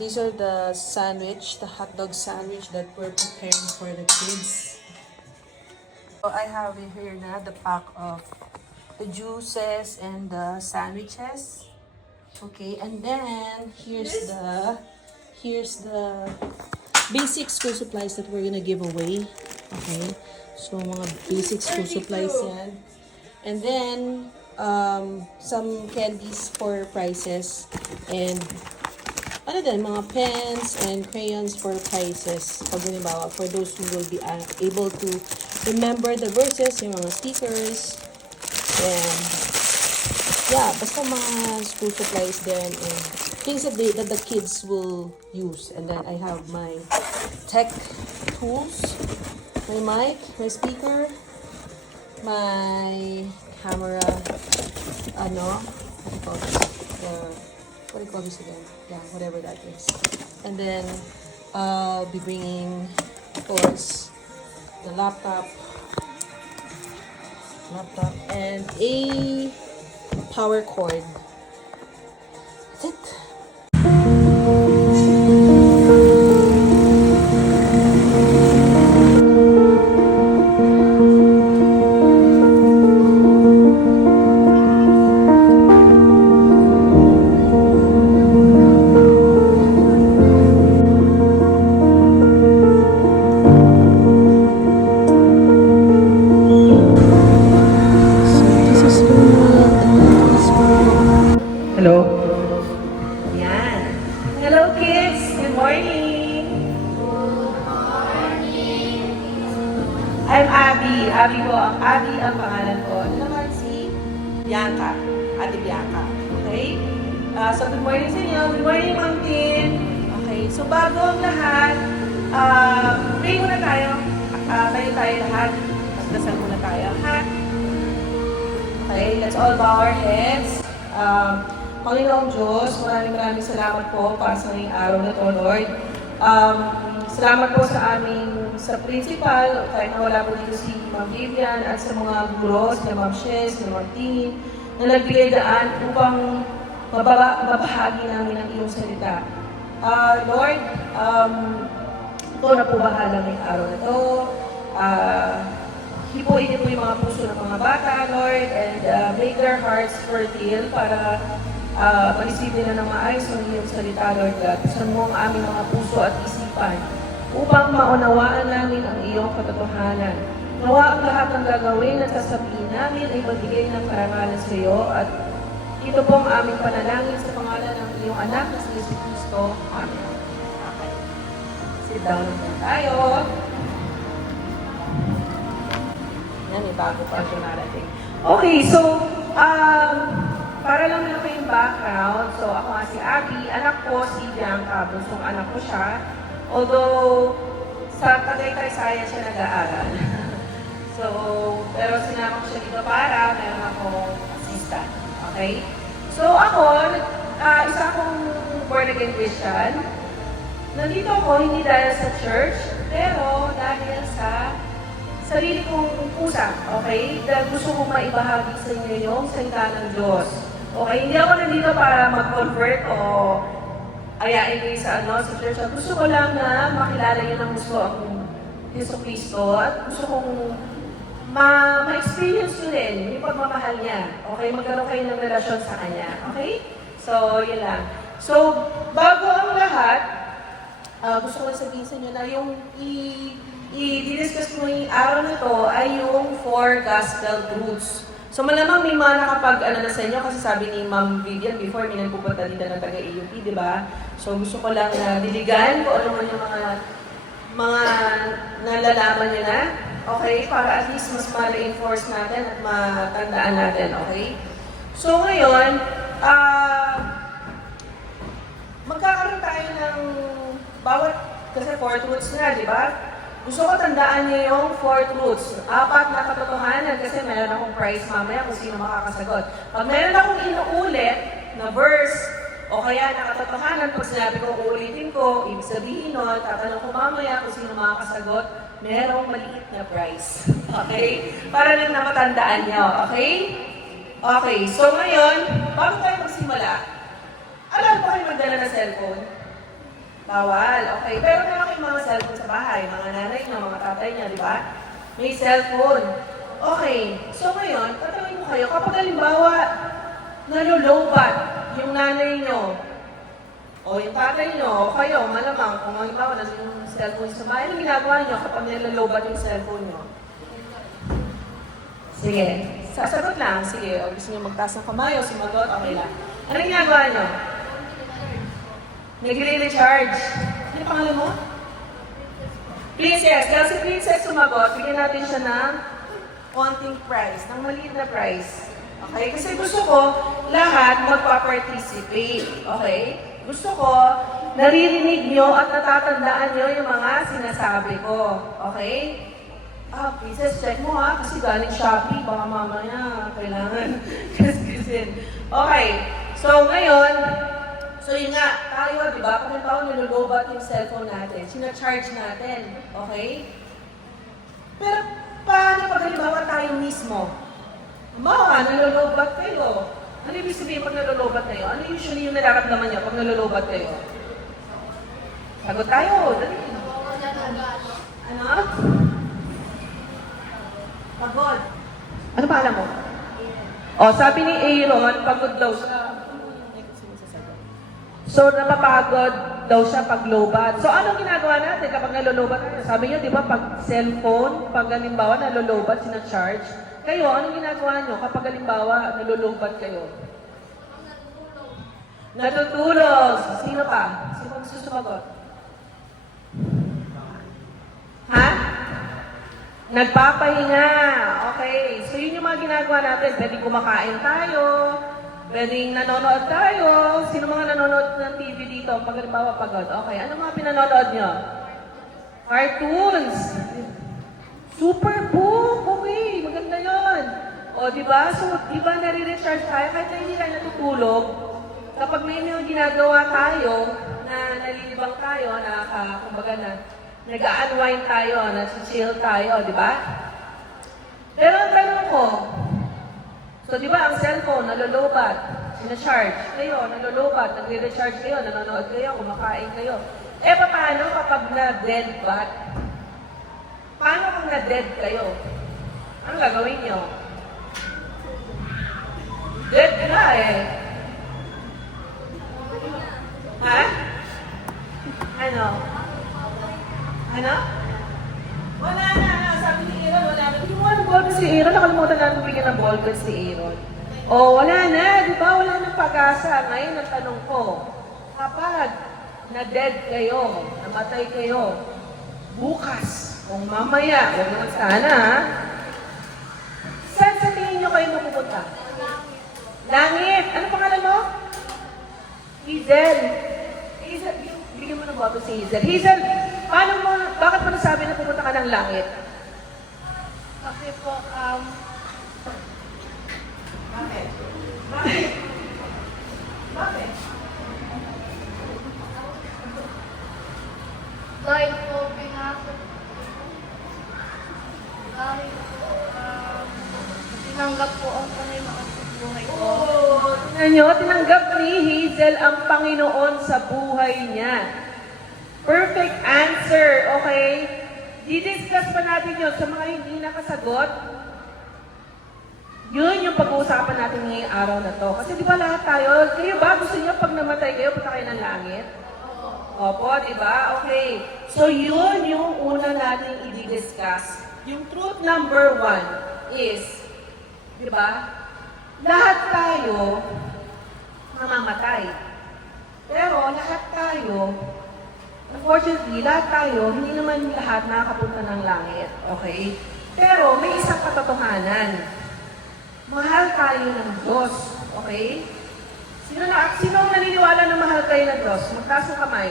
These are the hot dog sandwich that we're preparing for the kids. So I have in here now the pack of the juices and the sandwiches. Okay, and then here's the basic school supplies that we're gonna give away. Okay, so mga basic school supplies yan. And then some candies for prizes and ano din, mga pens and crayons for prizes. Pag halimbawa, for those who will be able to remember the verses, yung mga stickers, and yeah, basta mga school supplies then and things that the kids will use. And then I have my tech tools, my mic, my speaker, my camera, what do you call this again? Yeah, whatever that is. And then I'll be bringing, of course, the laptop, and a power cord. That's it. Hello? Yan. Hello kids! Good morning! I'm Abby. Abby ang pangalan ko. Ano naman si Bianca. Ate Bianca. Okay? So good morning sa inyo. Good morning, Ma'am Tin. Okay. So bago ang lahat, pray muna tayo. Tayo lahat. Dasal muna tayo. Ha? Okay. Let's all bow our heads. Panginoong Diyos, maraming salamat po para sa ngayong araw na to, Lord. Salamat po sa principal, kahit nawala po dito si Ma'am Vivian, at sa mga guro, si Ma'am Shes, si Ma'am Tingin, na nagbigay daan upang mabahagi namin ang iyong salita. Lord, ito na po bahala ngayong araw na to. Hipuin niyo po yung mga puso ng mga bata, Lord, and make their hearts fertile para mag-isip nila ng maayos ng iyong salita, Lord God. Pusan mo ang aming mga puso at isipan upang maunawaan namin ang iyong katotohanan. Nawa ang lahat ng gagawin at sasabihin namin ay magbigay ng karangalan sa iyo at ito po ang aming panalangin sa pangalan ng iyong anak na si Jesus Cristo. Amen. Okay. Sit down na tayo. Yan, may bago pa siya narating. Okay, so, para lang na kayong background, so ako nga si Abby, anak ko si Bianca, bunsong anak ko siya. Although, sa Tagaytay Science siya nag-aaral. So, pero sinama ko siya dito para meron akong assistant. Okay? So ako, isa akong born-again Christian. Nandito ako hindi dahil sa church, pero dahil sa sarili kong pusa, okay? Dahil gusto kong maibahagi sa inyo yung salita ng Diyos. Okay, hindi ako nandito para mag-convert o ayain kayo sa church. Gusto ko lang na makilala yun ng gusto ang Yeso Cristo at gusto kong ma-experience nyo din yung pagmamahal niya. Okay, magkaroon kayo ng relasyon sa Kanya. Okay? So, yun lang. So, bago ang lahat, gusto ko sabihin sa inyo na yung i-discuss ko yung araw na to ay yung 4 gospel truths. So malamang may mga na sa inyo kasi sabi ni Ma'am Vivian before, may nagpupunta dito ng taga-AUP, di ba? So gusto ko lang na diligan kung ano man yung mga nalalaman nyo na. Okay? Para at least mas ma-reinforce natin at matandaan natin. Okay? So ngayon, magkakaroon tayo ng bawat, kasi 4 truths na, di ba? Gusto ko tandaan niyo yung 4 truths. 4 na katotohanan kasi meron akong prize mamaya kung sino makakasagot. Pag meron akong inuulit na verse o kaya na katotohanan, pag sinabi ko uulitin ko, ibig sabihin nun, tatanong ko mamaya kung sino makakasagot, merong maliit na prize. Okay? Para lang na matandaan niyo. Okay? Okay. So ngayon, bago tayo magsimula, alam ba kayo magdala ng cellphone? Bawal. Okay. Pero meron kayong mga cellphone sa bahay. Mga nanay niyo, mga tatay niyo, di ba? May cellphone. Okay. So ngayon, tatanungin ko kayo, kapag halimbawa, nalolobat yung nanay niyo, o yung tatay niyo, o kayo, malamang, kung halimbawa, nasa yung cellphone sa bahay, ano ginagawa niyo kapag nalolobat yung cellphone niyo? Sige. Sasagot lang. Sige. O gusto niyo magtaas ng kamay o sumagot, okay lang. Ano ginagawa niyo? Nagre-recharge. Ano pangalan mo? Princess. Dahil si Princess sumagot, bigyan natin siya ng konting prize, ng maliit na prize. Okay? Kasi gusto ko lahat magpa-participate. Okay? Gusto ko naririnig nyo at natatandaan nyo yung mga sinasabi ko. Okay? Princess, check mo ha, kasi galing Shopee, baka mamaya kailangan kasi. Okay. So, ngayon, so yun nga, tayo, di ba? Kung halimbawa nilulobat yung cellphone natin, sinacharge natin, okay? Pero paano pag halimbawa tayo mismo? Halimbawa, nilulobat kayo. Ano ibig sabihin pag nilulobat kayo? Ano usually yung nararamdaman niyo pag nilulobat kayo? Sagot tayo, dali. Ano? Pagod. Ano pa alam mo? Sabi ni Aaron, pagod daw siya. So, napapagod daw siya pag lobat. So, anong ginagawa natin kapag nalolobat tayo? Sabi niyo, di ba, pag cellphone, pag halimbawa nalolobat, sinacharge, kayo, anong ginagawa niyo kapag halimbawa nalolobat kayo? Natutulog. Sino pa? Sino ang susumagot? Ha? Nagpapahinga. Okay. So, yun yung mga ginagawa natin. Pwedeng kumakain tayo. Pwedeng nanonood tayo. Sino mga nanonood ng TV dito? Pag halimbawa pagod. Okay. Ano mga pinanonood nyo? Cartoons. Superbook. Okay. Maganda yun. O, di ba? So, di ba nare-recharge tayo? Kahit na hindi tayo natutulog, kapag may mga ginagawa tayo, na nalilibang tayo, kumbaga na, nag-unwind tayo, nag-chill tayo, di ba? Pero ang tanong ko, so di ba ang cellphone, nalolobat, sinacharge kayo, nalolobat, nagre-recharge kayo, nanonood kayo, kumakain kayo. Paano kapag na-dead bat? Paano kung na-dead kayo? Ano gagawin nyo? Dead na eh. Ha? Ano? Ano? Wala na. Sabi ni Aaron, wala na. Hindi mo ng ball si Aaron. Nakalimutan natin bigyan ng ball si Aaron. Wala na. Di ba? Wala nang pag-asa. Ngayon, ang tanong ko, kapag na-dead kayo, namatay kayo, bukas, kung mamaya, huwag naman sana, saan sa tingin nyo kayo mapupunta? Langit. Ano pangalan mo? Hazel. Hazel, bigyan mo ng boto si Hazel. Hazel, bakit mo nasabi na pupunta ka ng langit? Kasi po, Bakit? Bakit? Bakit? dahil po pinasok, dahil po, tinanggap po ang Panginoon sa buhay ko. Tingnan nyo, tinanggap ni Hazel ang Panginoon sa buhay niya. Perfect answer, okay? Didiscuss pa natin yun sa mga hindi nakasagot. Yun yung pag-uusapan natin ngayong araw na to. Kasi di ba lahat tayo, kayo ba gusto niyo pag namatay kayo, punta kayo ng langit? Opo, di ba? Okay. So yun yung una natin i-discuss. Yung truth number 1 is, di ba? Lahat tayo mamamatay. Pero lahat tayo, unfortunately, lahat tayo, hindi naman lahat nakakapunta ng langit. Okay? Pero may isang katotohanan. Mahal tayo ng Diyos. Okay? Sino ang naniniwala na mahal kayo ng Diyos? Magtaas ng kamay.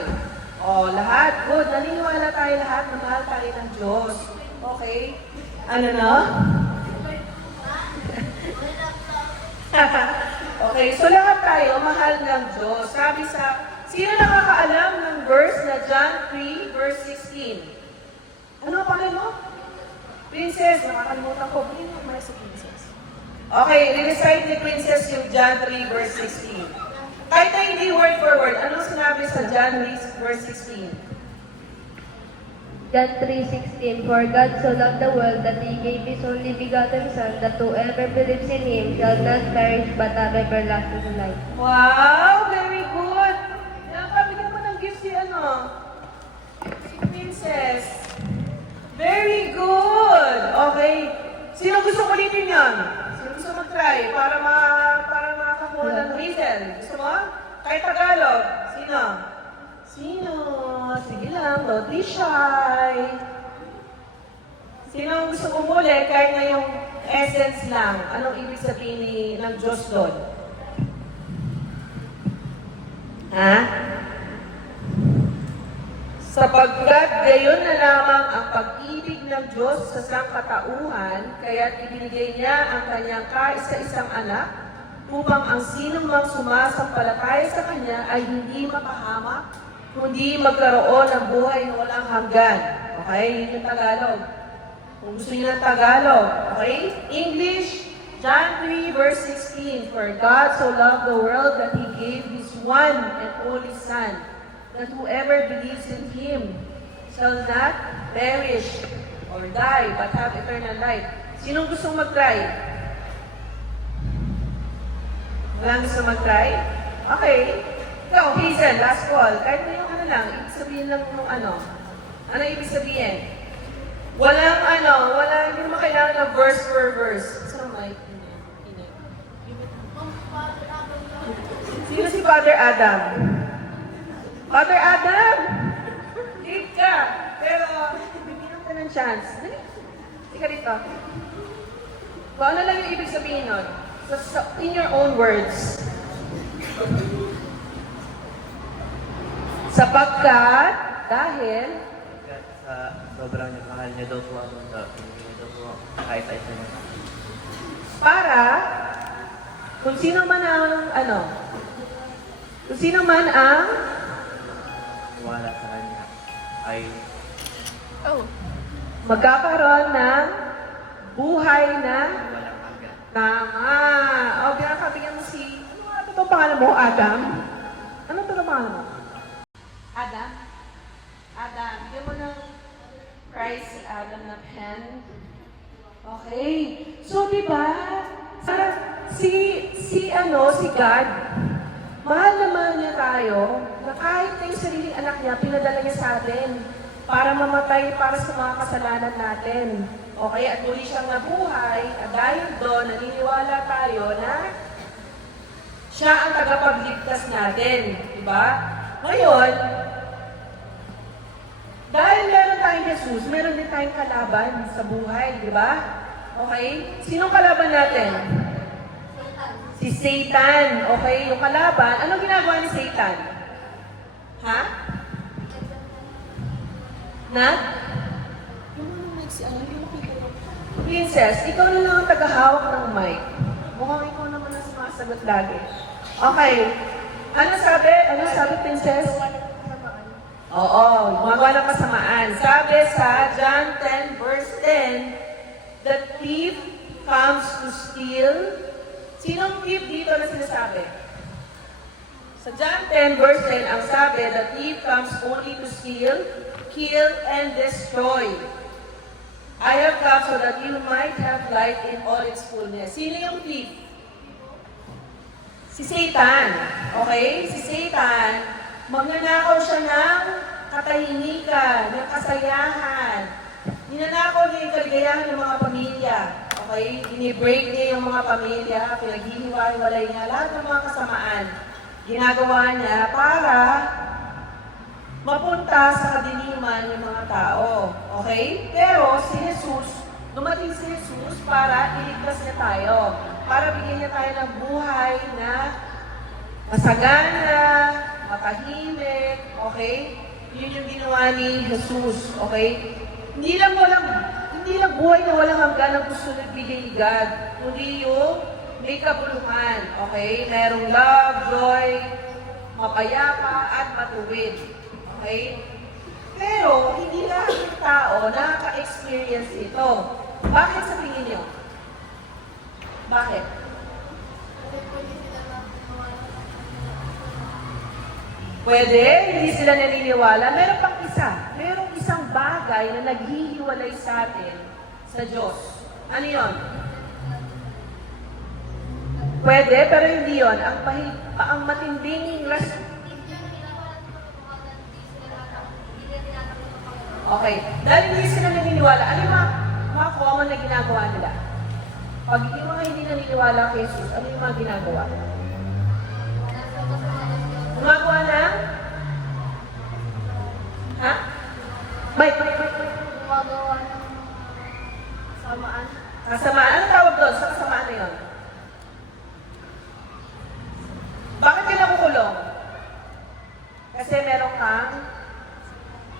Lahat. Good. Naniniwala tayo lahat na mahal tayo ng Diyos. Okay? Ano na? Okay, so lahat tayo mahal ng Diyos. Sabi sino nakakaalam ng verse na John 3, verse 16? Ano pa mo? Princess, nakakalimutan ko. Bigyan mo sa Princess. Okay, re-recite ni Princess yung John 3, verse 16. Kahit na hindi word for word, anong sinabi sa John 3 verse 16? John 3:16, For God so loved the world that He gave His only begotten Son, that whoever believes in Him shall not perish but have everlasting life. Wow! Very good! Nakabigyan mo ng gift si si Princess. Very good! Okay. Sino gusto ulitin yan? Sino gusto mag-try para makakakuha ng Hazel? Gusto mo? Kahit Tagalog. Sino? Sino? Sige lang, don't be shy. Sino ang gusto umuli kahit na yung essence lang? Anong ibig sabihin ng Diyos doon? Ha? Sapagkat gayon na lamang ang pag-ibig ng Diyos sa sangkatauhan, kaya't ibinigay niya ang kanyang kaisa-isang anak upang ang sinumang sumasampalataya sa kanya ay hindi mapahamak, kundi magkaroon ng buhay na walang hanggan. Okay? Yun yung Tagalog. Kung gusto niyo ng Tagalog. Okay? English, John 3 verse 16. For God so loved the world that He gave His one and only Son, that whoever believes in Him shall not perish or die, but have eternal life. Sinong gustong mag-try? Walang gusto mag-try? Okay. Ikaw, Hazel, last call. Kahit na yung ibig sabihin lang nung ano. Ano ibig sabihin? Hindi naman kailangan ng verse per verse. Saan mic? Sino si Father Adam? Father Adam! Leave ka! Pero, bibigyan ka ng chance. Dali. Ika rito. Kung ano lang yung ibig sabihin nun? So, in your own words. Sapagkat, dahil, Sa sobrang mahal niya daw po ang mundo, hindi niya daw po kahit isa niya. para, kung sino man ang, Wala sa kanya ay magkakaroon ng buhay na walang hanggan. tama. O, binakabigyan mo ano nga ito pangalan mo, Adam? Ano ito pangalan mo? Adam? Adam, bigyan mo ng prize si Adam na pen. Okay. So, di ba? Si God, mahal na mahal niya tayo, na kahit na yung sariling anak niya, pinadala niya sa atin para mamatay para sa mga kasalanan natin. Okay, at muli siyang nabuhay, at dahil doon, naniniwala tayo na siya ang tagapagligtas natin. Diba? Ngayon, dahil meron tayong Jesus, meron din tayong kalaban sa buhay, di ba? Okay? Sinong kalaban natin? Si Satan. Okay? Yung kalaban, anong ginagawa ni Satan? Ha? Na? Princess, ikaw na lang ang tagahawak ng mic. Mukhang ikaw naman ang sumasagot lagi. Okay. Ano sabi, Princess? Oo, gumagawa ng kasamaan. Sabi sa John 10 verse 10, the thief comes to steal. Sinong thief dito na sinasabi? Sa John 10 verse 10, ang sabi, the thief comes only to steal, kill, and destroy. I have come so that you might have life in all its fullness. Sino yung thief? Si Satan. Okay? Si Satan, magnanakaw siya ng katahimikan, ng kasayahan. Ninanakaw niya yung kaligayahan ng mga pamilya. Okay? Ini-break niya yung mga pamilya, pinaghihiwa-hiwalay niya, lahat ng mga kasamaan. Ginagawa niya para mapunta sa kadiliman yung mga tao. Okay? Pero si Jesus, dumating si Jesus para iligtas niya tayo. Para bigyan niya tayo ng buhay na masagana, matahimik. Okay? Yun yung ginawa ni Jesus. Okay? Hindi lang buhay na walang hanggan ang gusto nagbigay ni God. Kundi yung may kabuluhan. Okay? Merong love, joy, mapayapa, at matuwid. Okay? Pero, hindi lahat ng tao nakaka-experience ito. Bakit sa tingin niyo? Bakit? Pwede, hindi sila naniniwala. Meron pang isa. Merong isang bagay na naghihiwalay sa atin sa Diyos. Ano yon? Pwede, pero hindi yon. Ang matinding Okay. Dahil hindi sila naniniwala, ano yung mga common na ginagawa nila? Pag yung mga hindi naniniwala kay Jesus, ano yung mga ginagawa? Gumagawa na? Ha? Mike. Gumagawa ng samaan. Kasamaan. Ano tawag doon sa kasamaan na yun? Bakit ka nakukulong? Kasi meron kang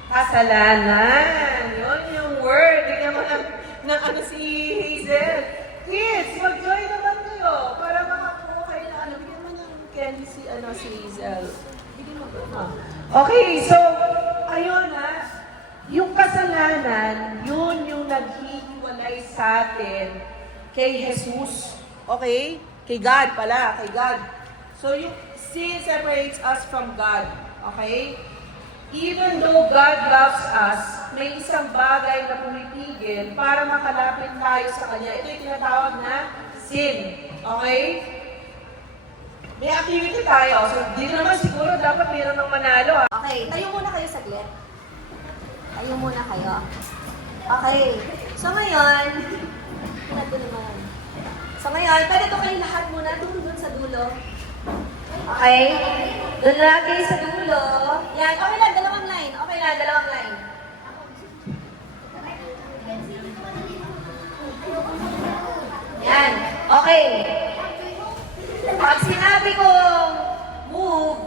kasalanan. Yun yung word. Tingnan mo ng ano si Hazel. Kids, mag-join naman kayo para makakuha kayo na ano. Bigyan mo ng candy si Hazel. Bigyan mo ba? Okay, so, ayun ha. Yung kasalanan, yun yung naghihiwalay sa atin kay Jesus. Okay? Kay God pala, kay God. So, yung sin separates us from God. Okay? Even though God loves us, may isang bagay na pumipigil para makalapit tayo sa Kanya. Ito yung tinatawag na sin. Okay? May activity tayo. So, dito naman siguro dapat mayroon ng manalo. Okay, tayo muna kayo saglit. Tayo muna kayo. Okay. So ngayon, natin naman. So ngayon, pwede to kayo lahat muna dun sa dulo. Okay? Doon na kayo sa dulo. Yan, okay lang, dalawang line. Okay lang, dalawang line. Yan, okay. Pag sinabi kong move,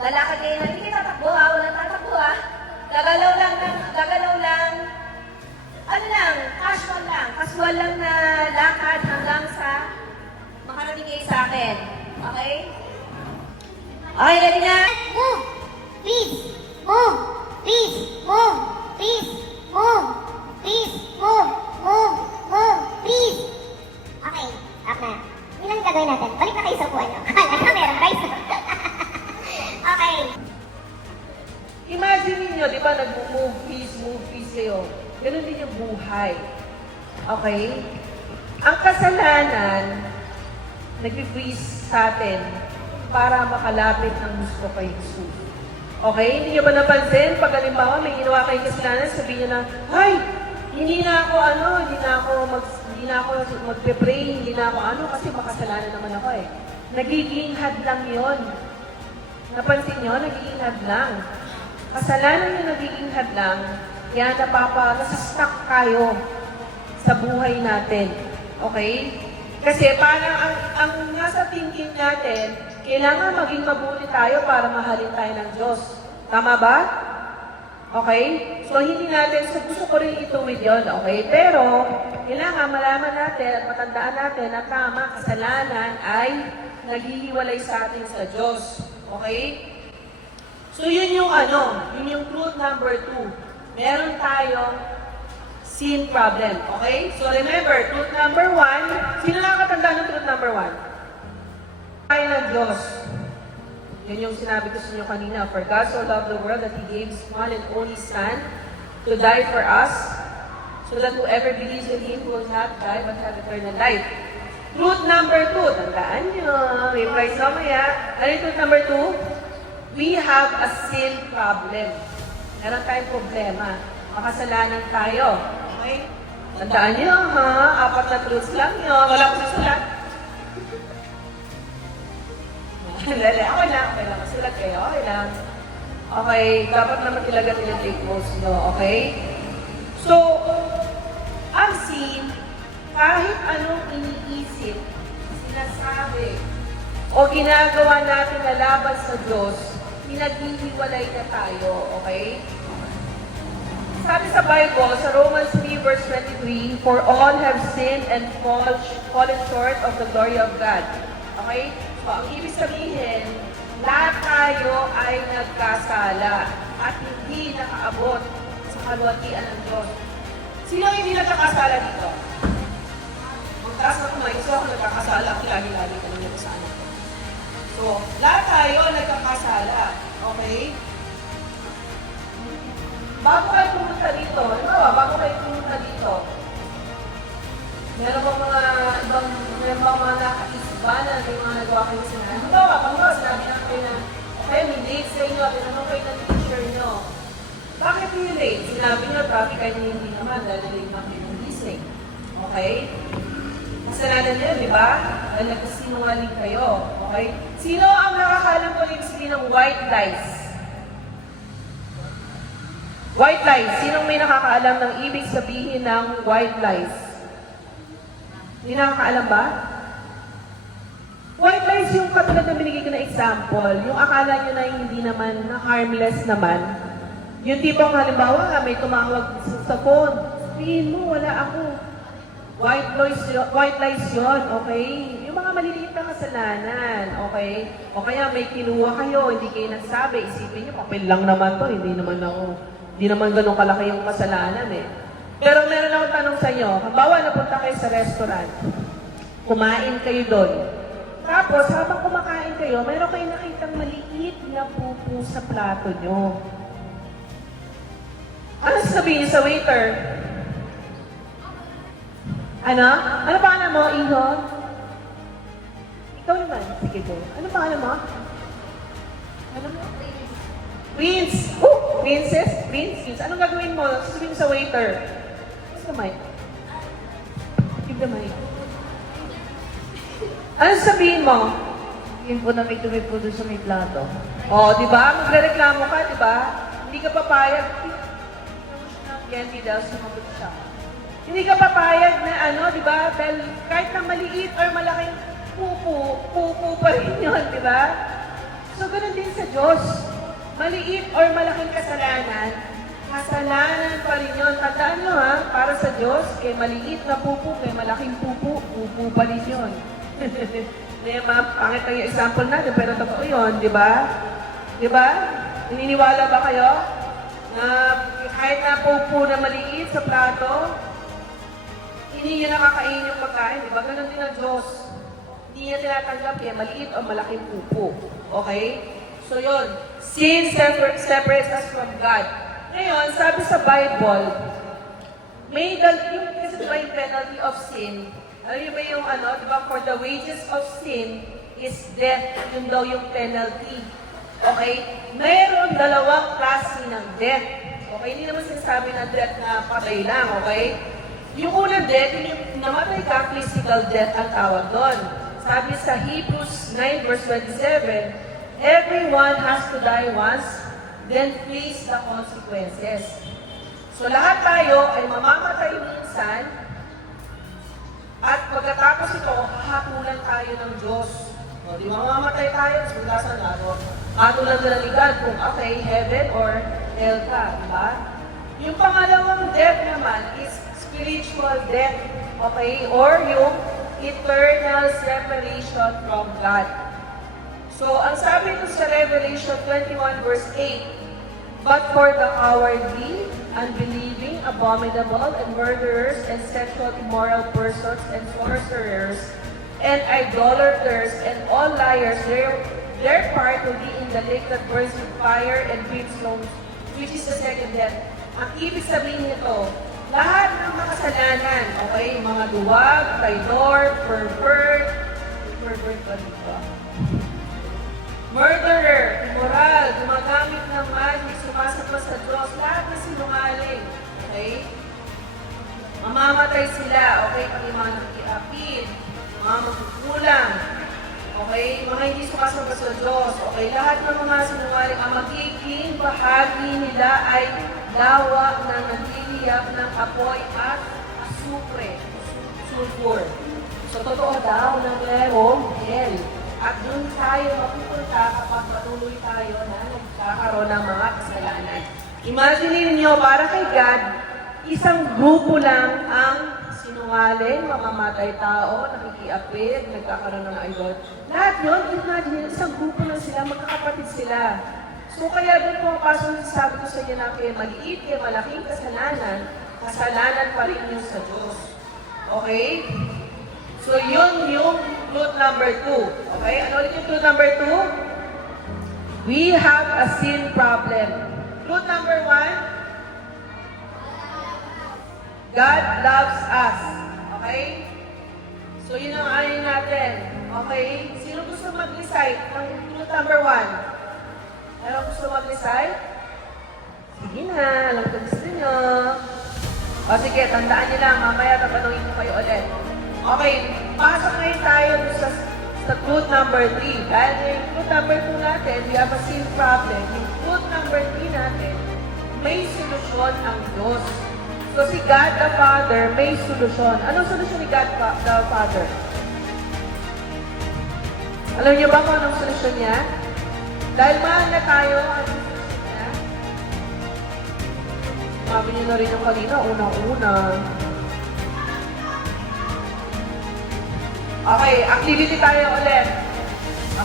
lalakad kayo na, hindi tatakbo ha, walang tatakbo ha. Gagalaw lang, ano lang, casual lang na lakad hanggang sa makarating kayo sa akin. Okay? Okay, ready na? Move! Please! Move! Please! Move! Please! Move! Please! Move! Move! Move! Please! Okay, up na. Yun ang gagawin natin. Balik na kayo sa buwan nyo. Kala na meron guys. Okay. Imagine niyo, di ba, nag-move peace kayo. Ganun din yung buhay. Okay? Ang kasalanan, nag-freeze sa atin para makalapit ng gusto kay Jesus. Okay? Hindi niyo ba napansin? Pag halimbawa, may ginawa kayong kasalanan, sabihin niyo na, "Ay, hindi na ako magpe-pray, hindi na ako kasi makasalanan naman ako eh." Nagiging hadlang yon. Napansin niyo? Nagiging hadlang. Kasalanan yung nagiging hadlang, kaya nasa-stuck tayo sa buhay natin. Okay? Kasi parang ang nasa thinking natin, kailangan maging mabuti tayo para mahalin tayo ng Diyos. Tama ba? Okay? So, hindi natin, gusto ko rin ituwid yun, okay? Pero, kailangan malaman natin at matandaan natin na tama, kasalanan ay naghihiwalay sa atin sa Diyos. Okay? So, yun yung truth number 2. Meron tayong sin problem. Okay? So, remember, truth number 1, sino nakakatanda ng truth number 1? Tayo ng Diyos. Yun yung sinabi ko sa inyo kanina. For God so loved the world that He gave His one and only Son to die for us, so that whoever believes in Him will not die but have eternal life. Truth number 2, tandaan nyo, may prize mamaya. Ano yung truth number 2? We have a sin problem. Meron tayong problema. Makasalanan tayo. Okay? Tandaan nyo, ha? 4 na truths lang yun. Wala ko susulat. Dali, okay lang. Sulat kayo. Okay lang. Okay, dapat naman talaga tinatake notes nyo. Okay? So, ang sin, kahit anong iniisip, sinasabi, o ginagawa natin na laban sa Diyos, pinaghihiwalay na tayo, okay? Sabi sa Bible, sa Romans 3 verse 23, "For all have sinned and fallen short of the glory of God." Okay? So, ang ibig sabihin, lahat tayo ay nagkasala at hindi nakaabot sa kalwatian ng Diyos. Sino hindi nagkakasala dito? Magtaas na kumain, so ako nagkakasala, ako lagi-lagi ka lang sa anak ko. So, lahat tayo nagkakasala. Okay? Bago kayo pumunta dito, ano ba? Bago kayo pumunta dito, meron bang mga nakaisip ba na may mga nagawa kayo sa namin? Ano ba? Pag sinabi na kayo na, okay, may late sa inyo, tinanong kayo ng teacher nyo. Bakit yung late? Sinabi nyo, traffic kayo hindi naman dahil late na kayo ng listening. Okay? Kasalanan nyo, di ba? Dahil nagkasinungaling kayo. Okay? Sino ang nakakalam ko yung sabihin ng white lies? White lies. Sinong may nakakaalam ng ibig sabihin ng white lies? Hindi nakakaalam ba? White lies yung katulad na binigay ko na example. Yung akala nyo na hindi naman, na harmless naman. Yung tipong halimbawa, may tumawag sa phone. Sabihin mo, wala ako. White lies yun, okay? Yung mga maliliit na kasalanan, okay? O kaya may kinuha kayo, hindi kayo nagsabi. Isipin nyo, papel lang naman to, hindi naman ganun kalaki yung kasalanan eh. Pero meron akong tanong sa inyo, halimbawa napunta kayo sa restaurant, kumain kayo doon. Tapos habang kumakain kayo, meron kayo nakitang maliit na pupu sa plato nyo. Ano sasabihin sa waiter? Ano? Ano pangalan mo, Iho? Ikaw naman. Sige po. Ano pangalan mo? Ano mo? Prince! Princess? Prince? Anong gagawin mo? Sasabihin sa waiter. What's the mic? Give the mic. Ano sasabihin mo? Yun po na may dumi po doon sa may plato. Di ba? Magre-reklamo ka, di ba? Hindi ka papayag. Candy daw, sumagot siya. Hindi ka papayag na di ba? Dahil kahit na maliit or malaking pupu pa rin yun, di ba? So, ganun din sa Diyos. Maliit or malaking kasalanan pa rin yun. Tandaan nyo para sa Diyos, kay maliit na pupu, kay malaking pupu pa rin yun. Pangit ang yung example natin, pero totoo yun, di ba? Di ba? Naniniwala ba kayo? Na kahit na pupu na maliit sa plato, hindi niya nakakain yung pagkain, di ba? Ganon din ang Diyos. Hindi niya tinatanggap yan, maliit o malaking pupo. Okay? So yun, sin separates us from God. Ngayon, sabi sa Bible, kasi diba yung penalty of sin, alam niyo ba yung di ba, for the wages of sin is death, yun daw yung penalty. Okay? Mayroon dalawang klase ng death. Okay? Hindi naman sinasabi na death na patay lang, okay? Yung unang death, yung namatay ka, physical death ang tawag doon. Sabi sa Hebrews 9 verse 27, everyone has to die once, then face the consequences. So lahat tayo ay mamamatay minsan, at pagkatapos ito, hahakulan tayo ng Diyos. Di mamamatay tayo, sundasan nato. Hatulan ka ng God kung okay, heaven or hell ka, di ba? Yung pangalawang death naman is spiritual death, okay? Or yung eternal separation from God. So, ang sabi ko sa Revelation 21 verse 8, but for the cowardly, unbelieving, abominable, and murderers, and sexual immoral persons, and sorcerers, and idolaters, and all liars, their part will be in the lake that burns with fire and brimstone, which is the second death. Ang ibig sabihin nito, lahat ng makasalanan, okay, mga duwag, traidor, pervert ba dito? Murderer, immoral, gumagamit ng magic, sumasamba sa Diyos, lahat na sinungaling, okay? Mamamatay sila, okay, pag yung mga nakiapid, mga magkukulang, okay, mga hindi sumasamba sa Diyos, okay, lahat ng mga sinungaling, ang magiging bahagi nila ay lawa na nagliliyap ng apoy at asupre, sulfur. So, totoo daw na merong hell. At doon tayo mapupunta kapag patuloy tayo na nagkakaroon ng mga kasalanan. Imagine niyo para kay God, isang grupo lang ang sinungaling, mamamatay tao, nakikiapid, nagkakaroon ng idol. Lahat yun, imagine, isang grupo lang sila, magkakapatid sila. So kaya doon po ang pasok sabi ko sa inyo na kaya maliit, kaya malaking kasalanan pa rin yun sa Diyos. Okay? So yun yung truth number 2. Okay? Ano ulit yung truth number 2? We have a sin problem. Truth number 1, God loves us. Okay? So, yun ang ayon natin. Okay? Sino gusto mag-recite ng truth number 1? Ano gusto mag-recite? Sige na, alam ko gusto nyo. O sige, tandaan nyo lang, mamaya tatanungin ko kayo ulit. Okay, pasok ngayon tayo sa truth number 3. Dahil yung truth number 2 natin, we have a sin problem. Yung truth number 3 natin, may solusyon ang Diyos. So si God the Father, may solusyon. Anong solusyon ni God the Father? Alam niyo ba kung anong solusyon niya? Dahil mahal na tayo, anong solusyon niya? Sabi niyo na rin yung kanina, unang-una. Okay, activity tayo ulit.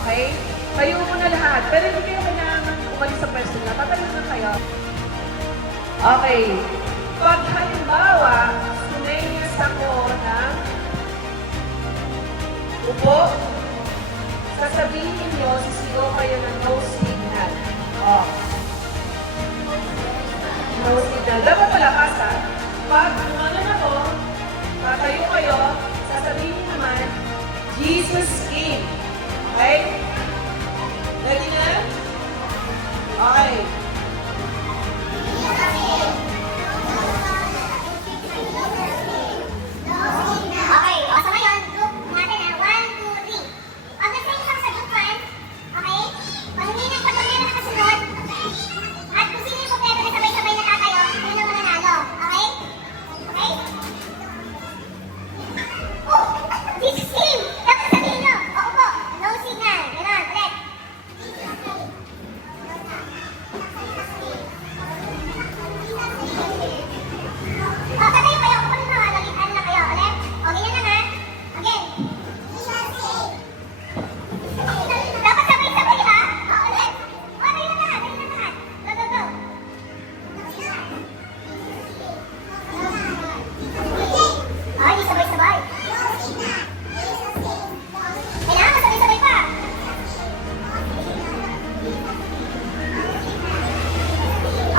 Okay? Tayo muna lahat. Pero hindi kayo kailangan umalis sa pwesto na. Tatayo na kayo. Okay. Pag halimbawa, sumenyas ako ng upo, sasabihin niyo, sisigaw kayo ng no signal. Oh. No signal. Dapat malakas ha. Pag umano na ko, tatayo kayo, sasabihin niyo naman, Jesus came. Okay? Ready na? Okay. Okay, o so ngayon, group natin na 1, 2, 3. Pag nag-sing lang sa group 1, okay? Pag hindi na nakasunod, at kung sino yung kompleto na sabay-sabay na tatayo, yun ang mananalo. Okay? Okay? Oh! Jesus came! Tapos sabihin nyo, oo po, no signal. Ganon, ulit. Tatayo kayo, kung ano na, lalitan na kayo. Ulit. O, ganyan na ha. Again. Dapat sabay-sabay ha. O, ulit. O, ganyan na lahat. Ganyan na lahat. Go, go, go. Ay, di sabay-sabay. Kailangan sabay-sabay pa.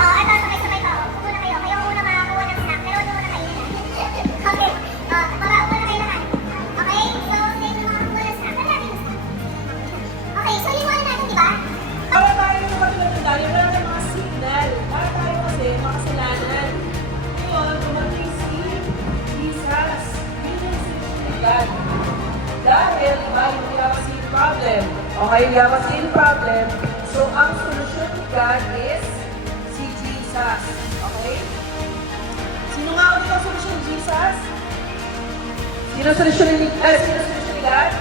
O, ito, sabay-sabay pa. Upo na kayo. Kayo muna makakuha ng snack. Pero upo na kayo. Okay. Para upo na kayo lahat. Okay? So, save na makakuha ng snack. Pero natin yung snack. Okay, so liwanag natin, di ba? Para tayo magpapagandaan, yung wala tayong mga signal. Para tayo kasi makasalanan. Ngayon, dumating si Jesus. Yun yung solusyon ni God. Dahil, we have a sin problem. Okay, we have a sin problem. So, ang solusyon ni God is si Jesus. Okay? Sino nga ulit ang solusyon ni Jesus? Sino solusyon ni God?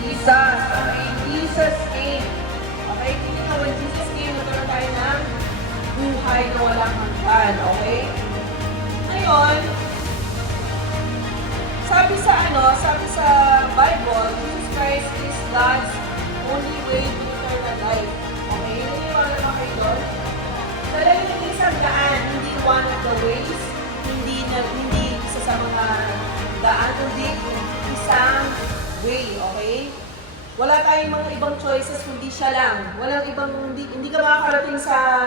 Jesus. Okay, Jesus came. Okay, tingnan mo, when Jesus came, nagkaroon tayo ng buhay na walang hanggan. Okay? Ngayon, sabi sa Bible, Jesus Christ is God's only way to eternal life. Okay? Naniniwala ba kayo doon? Talagang hindi isang daan, hindi one of the ways, hindi isa sa mga daan, kundi isang way, okay? Wala tayong mga ibang choices kundi siya lang. Walang ibang, hindi ka makakarating sa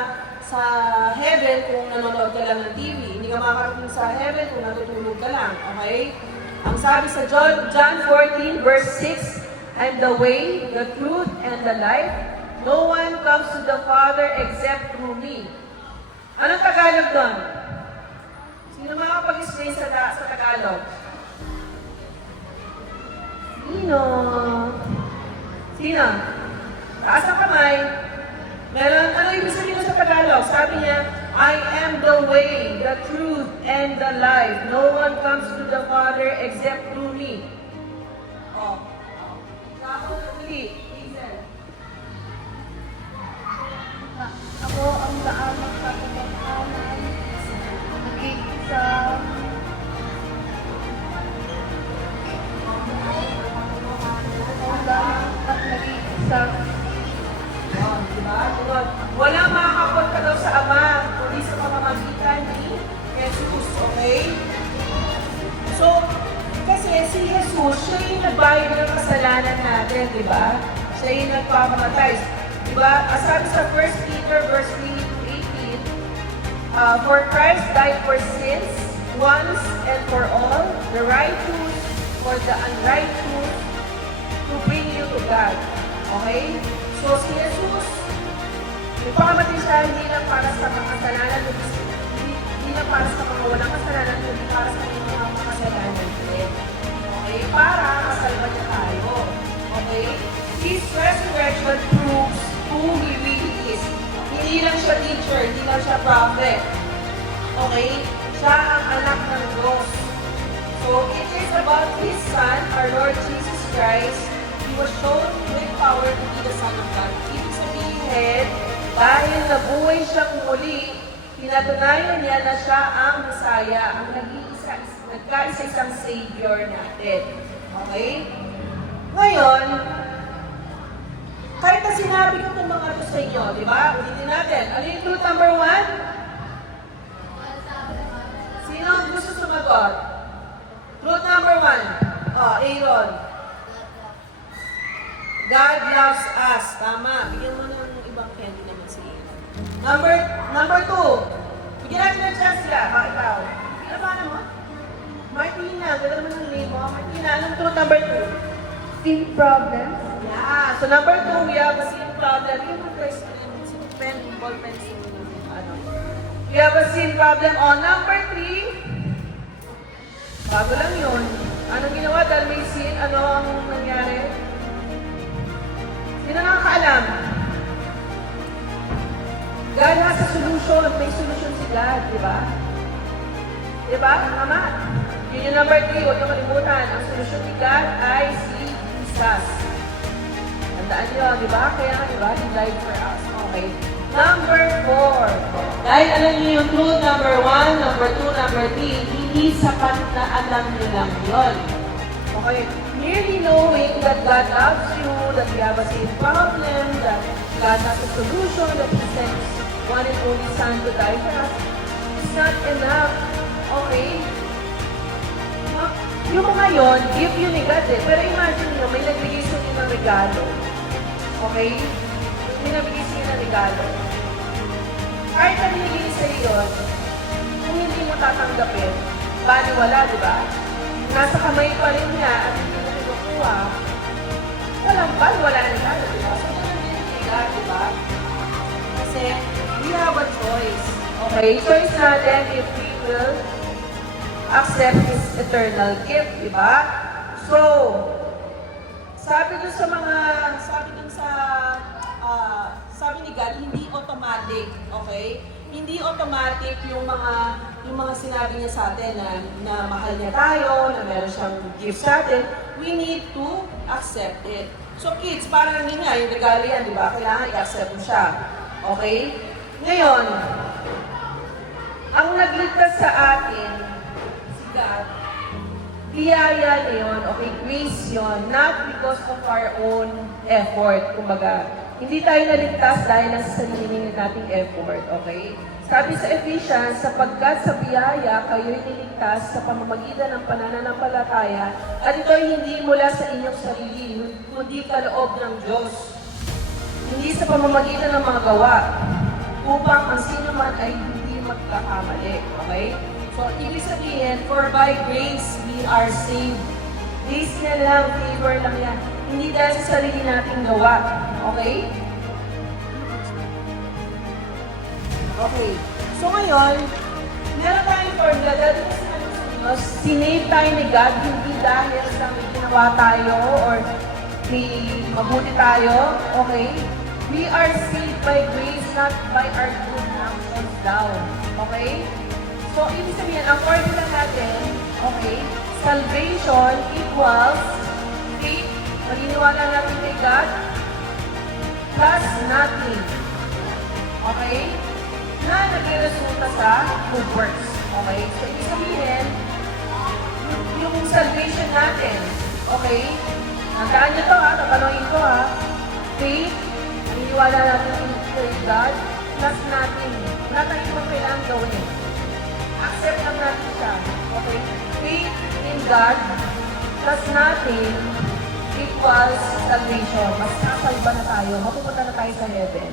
heaven kung nanonood ka lang ng TV. Hindi ka makakarating sa heaven kung natutulog ka lang, okay? Ang sabi sa John 14 verse 6, "I'm the way, the truth, and the life. No one comes to the Father except through me." Anong Tagalog doon? Sino makakapag-explain sa Tagalog? Sino? Sino? Taas ang kamay. Meron, ano ibig sabihin sa Tagalog? Sabi niya, "I am the way, the truth, and the life. No one comes to the Father except through me." Oh. Ako, Lee, Hazel. Ako ang daan ng katotohanan. Nag-iisa. Ang daan at nag-iisa. Oh, diba? Diba? Walang makakapunta daw sa Ama, kundi sa pamamagitan ni Jesus, okay? So, kasi si Jesus, siya yung nagbayad ng kasalanan natin, di ba? Siya yung nagpapamamatay. diba? Sabi sa 1 Peter verse 3 to 18, for Christ died for sins once and for all, the righteous for the unrighteous, to bring you to God. Okay? So si Jesus, ipakamatay siya hindi lang para sa mga kasalanan, hindi lang para sa mga walang kasalanan, kundi para sa mga makasalanan din. Okay? Para masalba niya tayo. Okay? His resurrection proves who He really is. Hindi lang siya teacher, hindi lang siya prophet. Okay? Siya ang anak ng Diyos. So, it is about His Son, our Lord Jesus Christ. He was shown with power to be the Son of God. Ibig sabihin, dahil nabuhay siyang muli, pinatunayan niya na siya ang Messiah, ang nagkaisa-isang Savior natin. Okay? Ngayon, kahit na sinabi ko itong mga ito sa inyo, di ba? Ulitin natin. Ano yung truth number 1? Sino ang gusto sumagot? Truth number 1. Aaron. God loves us. Tama. Bigyan mo ng ibang candy naman si Aaron. Number 2. Bigyan natin ng chance sila. Ikaw. Ano ba mo? Martina. Gala mo ng name mo. Martina, anong truth number 2? Sin problems. Yeah. So number 2, we have a sin problem. Yung mga guys, pen, ball pen, we have a sin problem. Number 3, bago lang yun. Anong ginawa dahil may sin? Ano ang nangyari? Sino nakakaalam? God has a solution. May solution si God, di ba? Di ba? Tama. Yun yung number 3, huwag niyo kalimutan. Ang solusyon ni God ay si Jesus. Tandaan niyo, di ba? Kaya nga, di ba? He died for us. Okay. Number 4. Dahil alam niyo yung truth number 1, number 2, number 3, hindi sapat na alam niyo lang yun. Okay. Merely knowing that God loves you, that we have a sin problem, that God has a solution, that He sent His one and only Son to die for us, is not enough. Okay? Yung mga yon, gift yun ni God eh. Pero imagine nyo, may nagbigay sa inyo ng regalo. Okay? May nagbigay sa inyo ng regalo. Kahit na binigay sa iyo, kung hindi mo tatanggapin, baliwala, di ba? Nasa kamay pa rin niya at hindi mo kinukuha, walang wala na regalo, di ba? So, ito na din ni God, di ba? Kasi, we have a choice. Okay? Choice natin if we will accept His eternal gift, di ba? So, sabi ni God, hindi automatic, okay? Hindi automatic yung mga sinabi niya sa atin na mahal niya tayo, na meron siyang gift sa atin. We need to accept it. So kids, parang yun nga, yung regalo yan, di ba? Kailangan i-accept mo siya. Okay? Ngayon, ang nagligtas sa atin, God, biyaya na yun, okay, grace yun, not because of our own effort, kumbaga. Hindi tayo naligtas dahil lang sa sarili nating effort, okay? Sabi sa Ephesians, sapagkat sa biyaya, kayo'y niligtas sa pamamagitan ng pananampalataya, at ito'y hindi mula sa inyong sarili, kundi kaloob ng Diyos. Hindi sa pamamagitan ng mga gawa, upang ang sino man ay hindi magkakamali, okay? So, ibig sabihin, for by grace, we are saved. Grace na lang, favor lang yan. Hindi dahil sa sarili nating gawa. Okay? Okay. So, ngayon, meron tayong formula. Dahil sa ano sa Diyos, sinave tayo ni God, hindi dahil sa may ginawa tayo or may mabuti tayo. Okay? We are saved by grace, not by our good actions down. Okay? So, ibig sabihin, ang formula natin, okay, salvation equals faith, maniniwala natin kay God, plus nothing. Okay? Na nag-resulta sa good works. Okay? So, ibig sabihin, yung salvation natin, okay, nandaan nyo to ha, tatanungin ko ha, faith, maniniwala natin kay God, plus nothing. Wala tayong ibang kailangan gawin. Accept lang natin siya. Okay? Faith in God plus nothing equals equals salvation. Mas kasalba na tayo, mapupunta na tayo sa heaven.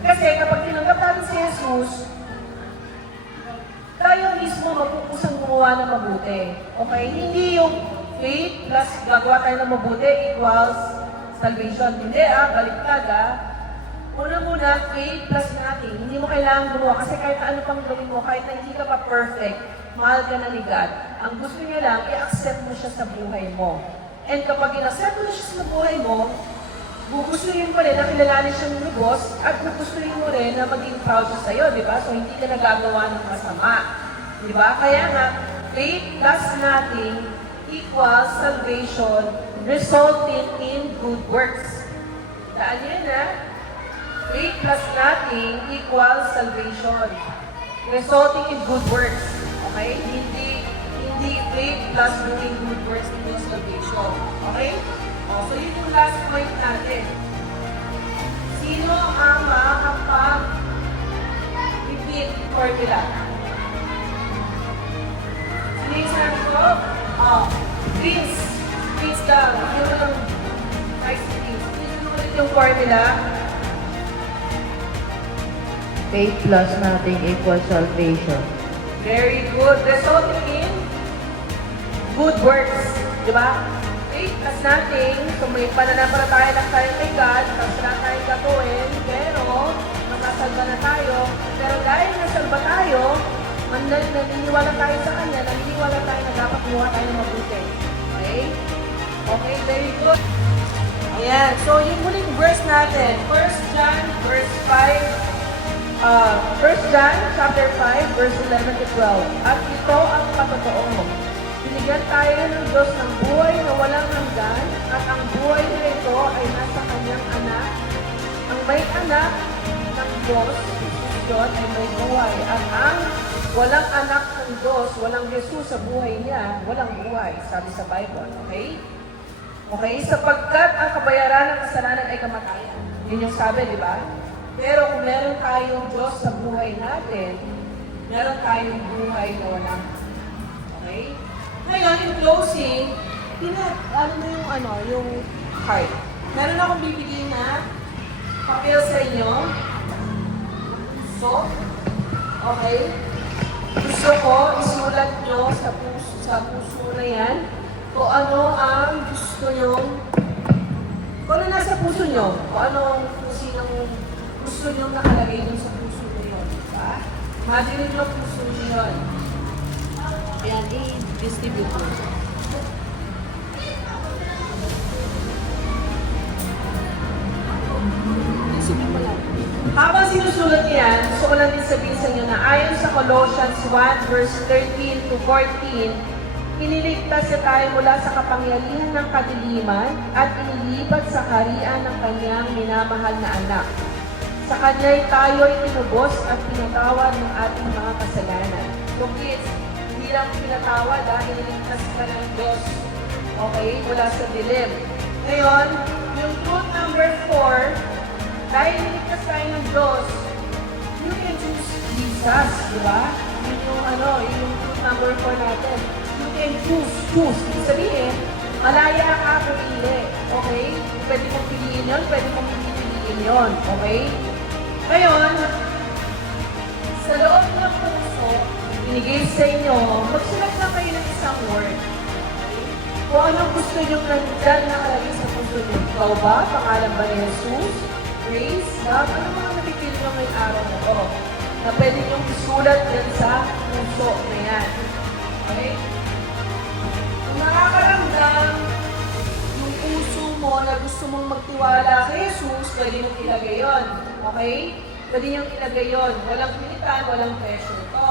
Kasi kapag tinanggap natin si Jesus, tayo mismo magpupusang gumawa ng mabuti. Okay? Hindi yung faith plus gagawa tayo ng mabuti equals salvation. Hindi baliktad Una-muna, faith plus nothing. Hindi mo kailangan gumawa kasi kahit ano pang gawin mo, kahit na hindi ka pa perfect, mahal ka na ni God. Ang gusto niya lang, i-accept mo siya sa buhay mo. And kapag in-accept mo na siya sa buhay mo, gugustuhin mo rin na kilalanin siyang lubos at gugustuhin mo rin na maging proud siya sa'yo, di ba? So, hindi ka nagagawa ng masama. Di ba? Kaya nga, faith plus nothing equals salvation resulting in good works. Daan yan faith plus nothing equals salvation resulting in good works. Okay? Hindi faith plus doing good works equals salvation. Okay? So yun yung last point natin. Sino ang makakapag-repeat formula? Sino yung sabi ko? Prince. Prince lang. Ano lang? Nice Prince. Sino ulit yung formula? Faith plus nothing equals salvation. Very good. Resulting in good works. Diba? Faith plus nothing. So may pananampalataya lang tayo kay God. Tapos wala tayong gagawin. Pero masasalba na tayo. Pero dahil nasalba tayo, naniniwala tayo sa Kanya, naniniwala tayo na dapat gumawa tayo ng mabuti. Okay? Okay, very good. Ayan. So yung muling verse natin. 1 John verse 5. 1 John chapter 5 verse 11 to 12. At ito ang patotoo. Binigyan tayo ng Diyos ng buhay na walang hanggan at ang buhay na ito ay nasa kanyang anak. Ang may anak ng Diyos, Diyos ay may buhay. At ang walang anak ng Diyos, walang Jesus sa buhay niya, walang buhay, sabi sa Bible. Okay? Okay? Sapagkat ang kabayaran ng kasalanan ay kamatayan. Yun yung sabi, di ba? Pero kung meron tayong Diyos sa buhay natin, meron tayong buhay na walang. Okay? Ngayon, in closing, yung card. Meron akong bibigyan na papel sa inyo. So, okay? Gusto ko isulat nyo sa puso na yan kung ano ang gusto nyo, kung ano nasa puso nyo, kung ano kung sinong gusto nyo nakalagay dun sa puso nyo yun. Diba? Imagine nyo puso nyo yun. Ayan, i-distribute mo. Distribute mo lang. Habang sinusulat niyan, gusto ko lang din sabihin sa inyo na ayon sa Colossians 1 verse 13 to 14, iniligtas niya tayo mula sa kapangyarihan ng kadiliman at inilipat sa kaharian ng kanyang minamahal na anak. Sa kanya'y tayo'y tinubos at pinatawad ng ating mga kasalanan. So kids, hindi lang pinatawad iniligtas ka ng Diyos. Okay? Mula sa dilim. Ngayon, yung truth number 4, dahil iniligtas tayo ng Diyos, you can choose Jesus, di ba? Yun yung truth number 4 natin. You can choose. Ibig sabihin, malaya ka pumili. Okay? Pwede mong piliin yun, pwede mong piliin yun. Okay? Ngayon, sa loob ng puso, binigay sa inyo, magsulat lang kayo ng isang word. Okay? Kung anong gusto nyo nandyan nakalagay sa puso nyo. Ikaw ba? Pangalan ba ni Jesus? Grace? Love? Ano mga napipili nyo ngayong araw na to? Na pwede nyo isulat yan sa puso na yan. Okay? Kung nakakaramdam yung puso mo na gusto mong magtiwala kay Jesus, pwede nyo ilagay yun. Okay? Pwede nyo ilagay yun. Walang pilitan, walang pressure to.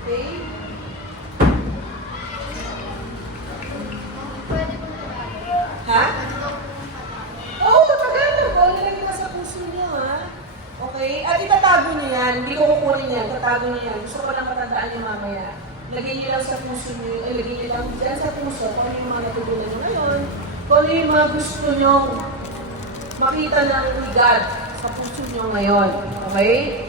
Okay? Ha? Oo, Tagalog. O, nilagay mo sa puso nyo, ha? Okay? At itatago nyo yan. Hindi ko kukunin yan. Tatago nyo yan. Gusto ko lang matandaan nyo mamaya. Lagay nyo lang sa puso nyo. Ilagay nyo lang dyan sa puso kung ano yung mga natutunan nyo ngayon. Kung ano yung mga gusto nyo makita ng God sa puso nyo ngayon. Okay?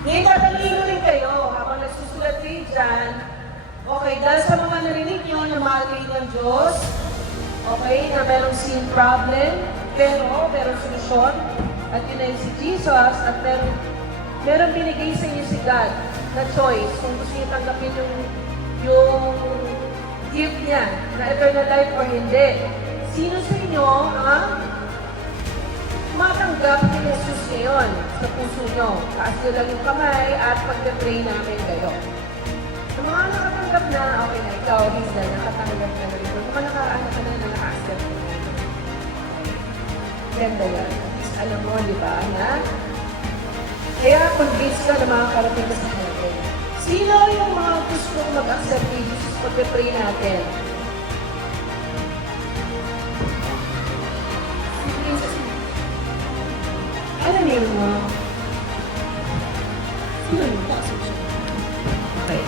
Ngayon, tatanungin ko rin kayo habang merong sin problem, pero merong solusyon. At yun ay si Jesus at merong binigay sa inyo si God na choice kung gusto niyo tanggapin yung gift niya na eternal life or hindi. Sino sa inyo ang matanggap ni Jesus ngayon sa puso nyo? Taas nyo lang yung kamay at pag-pray namin kayo. Sa mga nakatanggap na, okay na, ikaw, Hazel, nakatanggap na rin. Kung mga naka-accept na rin. Ganda yan. At least alam mo, di ba, na kaya convinced ka na makakarating ka sa heaven. Sino yung mga gustong mag-accept ni Jesus pag-pray natin? Ano name mo? Sino yun? Pa-accept siya. Okay.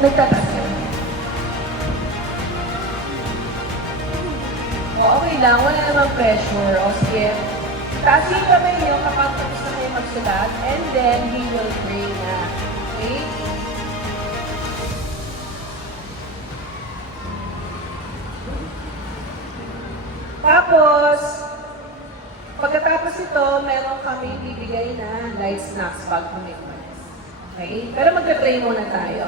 Nagtataas ka. O, okay lang. Wala namang pressure. O, sige. Taas yung kamay niyo kapag tapos na kayo magsulat and then we will pray na. Okay? Tapos, pagkatapos ito, meron kami bibigay na light snacks bag commitments. Okay? Pero magpe-pray muna tayo.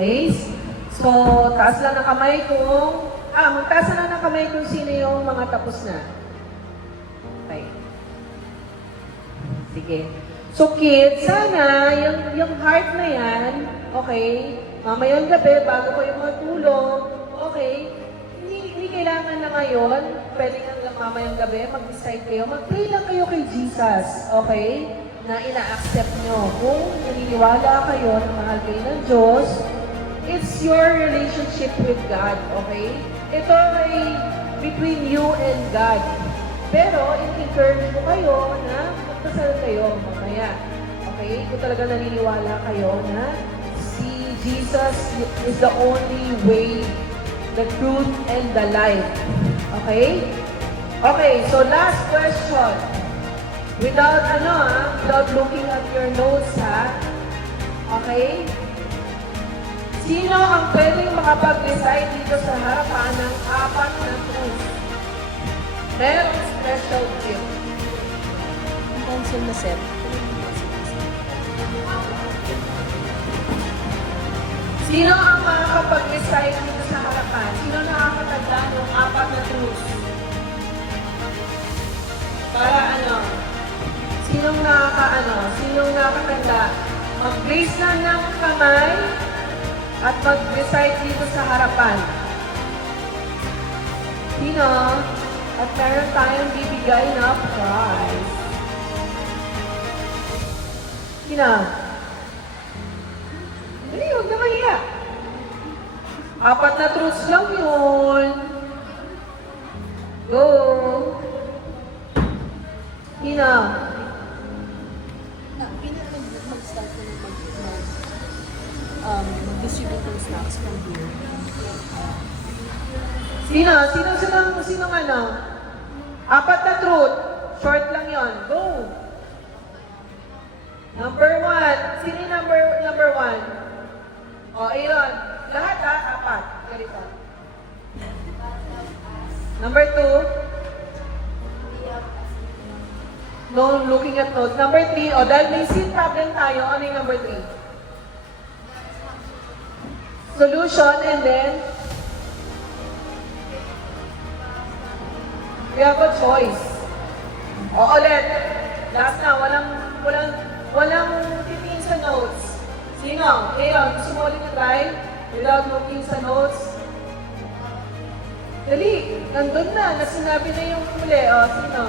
Okay? So, taas lang ng kamay kung... magtaas lang ng kamay kung sino yung mga tapos na. Okay. Sige. So kids, sana yung heart na yan, okay, mamayang gabi, bago kayo matulog, okay, hindi kailangan na ngayon, pwede nga mamayang gabi, mag-decide kayo, mag-pray lang kayo kay Jesus, okay, na ina-accept nyo. Kung naniniwala kayo na mahal kayo ng Diyos, it's your relationship with God, okay? Ito ay between you and God. Pero, encourage ko kayo na magpasal kayo mamaya. Okay? Kung talaga naniniwala kayo na si Jesus is the only way, the truth, and the life. Okay? Okay, so last question. Without without looking at your notes, ha? Okay? Sino ang pwedeng makapag-recite dito sa harapan ng 4 na truths? Merong special gift. Ang council na set. Sino ang makakapag-recite dito sa harapan? Sino nakakatanda ng 4 na truths? Para Sinong nakakatanda? Mag-raise na ng kamay at mag-recite dito sa harapan. Sino? At meron tayong bibigay na prize. Sino? Dali, huwag na mahiya. 4 na truths lang yun. Go! Sino? Mag-start ko mag-distribute ng snacks from here. Sino? Sinong 4 na truth. Short lang yon. Go! Number 1. Sino yung number 1? O, ayun. Lahat 4. Ganito. Number 2. No looking at notes. Number 3. O, dahil may sin problem tayo, ano yung number 3? Solution and then we have a choice. O, ulit. Last na. Walang titingin sa notes. Sino? Ngayon, gusto mo ulit na try? Without looking sa notes? Dali. Nandun na. Nasinabi na yung huli. O, sino?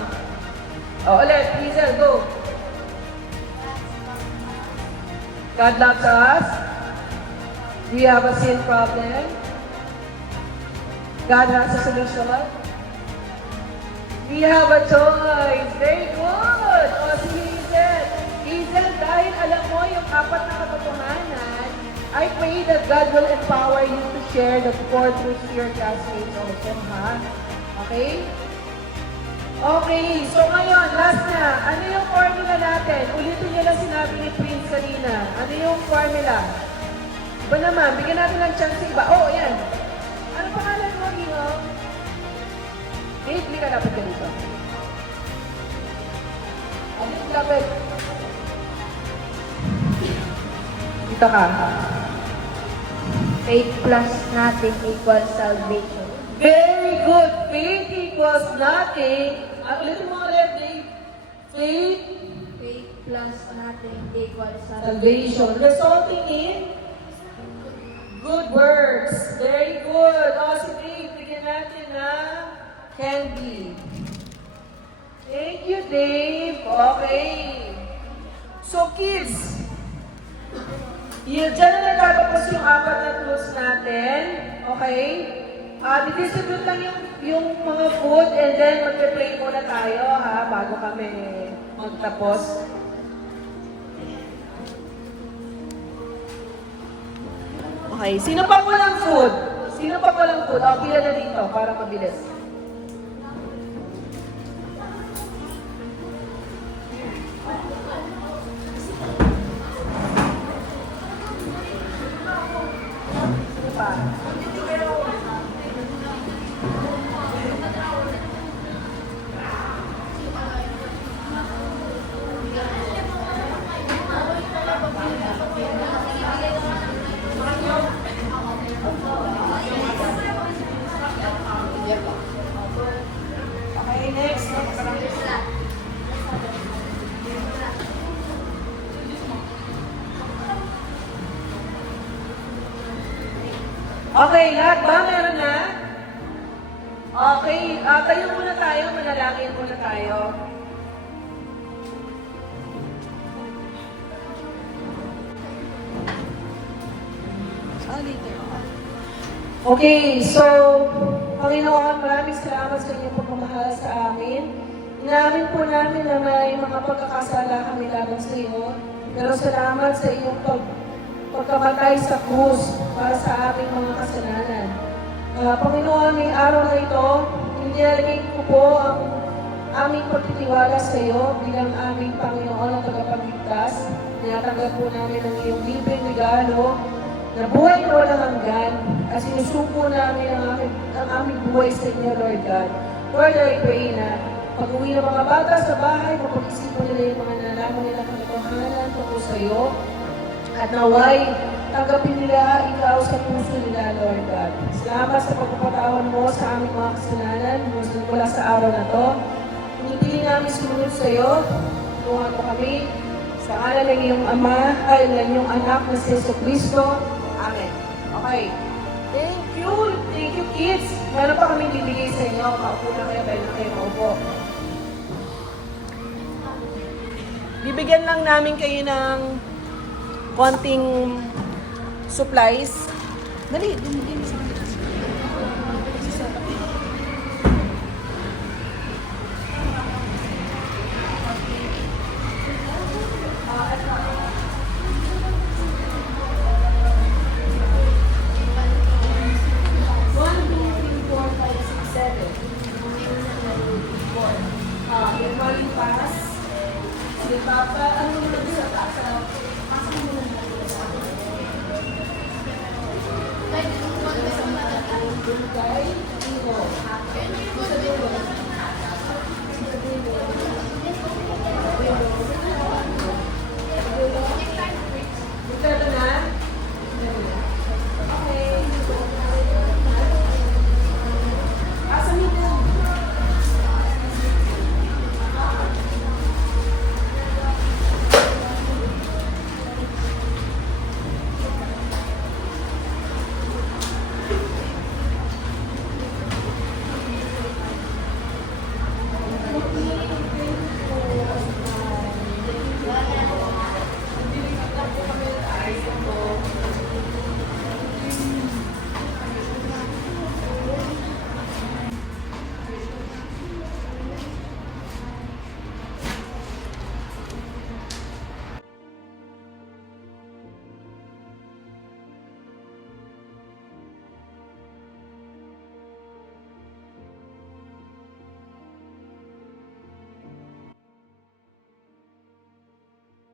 O, ulit. Hazel, go. God loves us. We have a sin problem. God has a solution. We have a choice. Very good. O, si Hazel. Hazel, dahil alam mo yung 4 na katotohanan, I pray that God will empower you to share the 4 truths to your classmates also, ha? Okay? Okay, so ngayon, last na. Ano yung formula natin? Ulitin niyo lang sinabi ni Prince kanina. Ano yung formula? Ba naman, bigyan natin ng chance iba. Oh, yan. Ano pangalan mo, Gino? Dave, hindi ka dapat ka dito. Ano yung dapat? Dito ka. Faith plus nothing equals salvation. Very good. Faith equals nothing. Ulitin mo ulit, Dave. Faith, Faith plus nothing equals salvation. Resulting in good works. Very good. O, si Dave, bigyan natin ng candy. Thank you, Dave. Okay. So, kids, dyan na nagtatapos yung 4 na tools natin. Okay? Didistribute lang yung mga food and then magpe-pray muna tayo ha, bago kami magtapos. Okay, sino pa walang food? Sino pa walang food? O, pila na dito para mabilis. Sino pa? Okay, next. Okay, lahat ba? Meron na? Okay, tayo muna tayo. Manalangin muna tayo. Okay, so, Panginoon, maraming salamat sa inyong pagmamahal sa amin. Inamin po namin na may mga pagkakasala kami laban sa iyo, pero salamat sa iyong pagkamatay sa krus para sa aming mga kasalanan. Panginoon, ngayong araw na ito, inilagay ko po ang aming pagtitiwala sa iyo bilang aming Panginoon at tagapagligtas. Tinatanggap po namin ang iyong libreng regalo na buhay na walang hanggan at sinusuko namin ang aming buhay sa inyo, Lord God. Lord, I pray na pag-uwi ng mga bata sa bahay, mapag-isipan nila yung mga nalaman nila katotohanan tungkol sa iyo at naway tanggapin nila ikaw sa puso nila, Lord God. Salamat sa pagpapatawan mo sa aming mga kasalanan mula sa araw na to. Pinipili namin sumunod sa iyo. Tulungan mo kami sa ngalan ng iyong Ama, ay ng iyong anak na si Jesucristo. Amen. Okay. Thank you. Thank you, kids. Meron pa kami bibigay sa inyo. Kaupo na kayo, tayo na kayo maupo. Bibigyan lang namin kayo ng konting supplies. Dali, dumigyan sa kanila. Papa, ano mo lang sa taas? Asa mo lang sa taas? Bulgay, Iwo.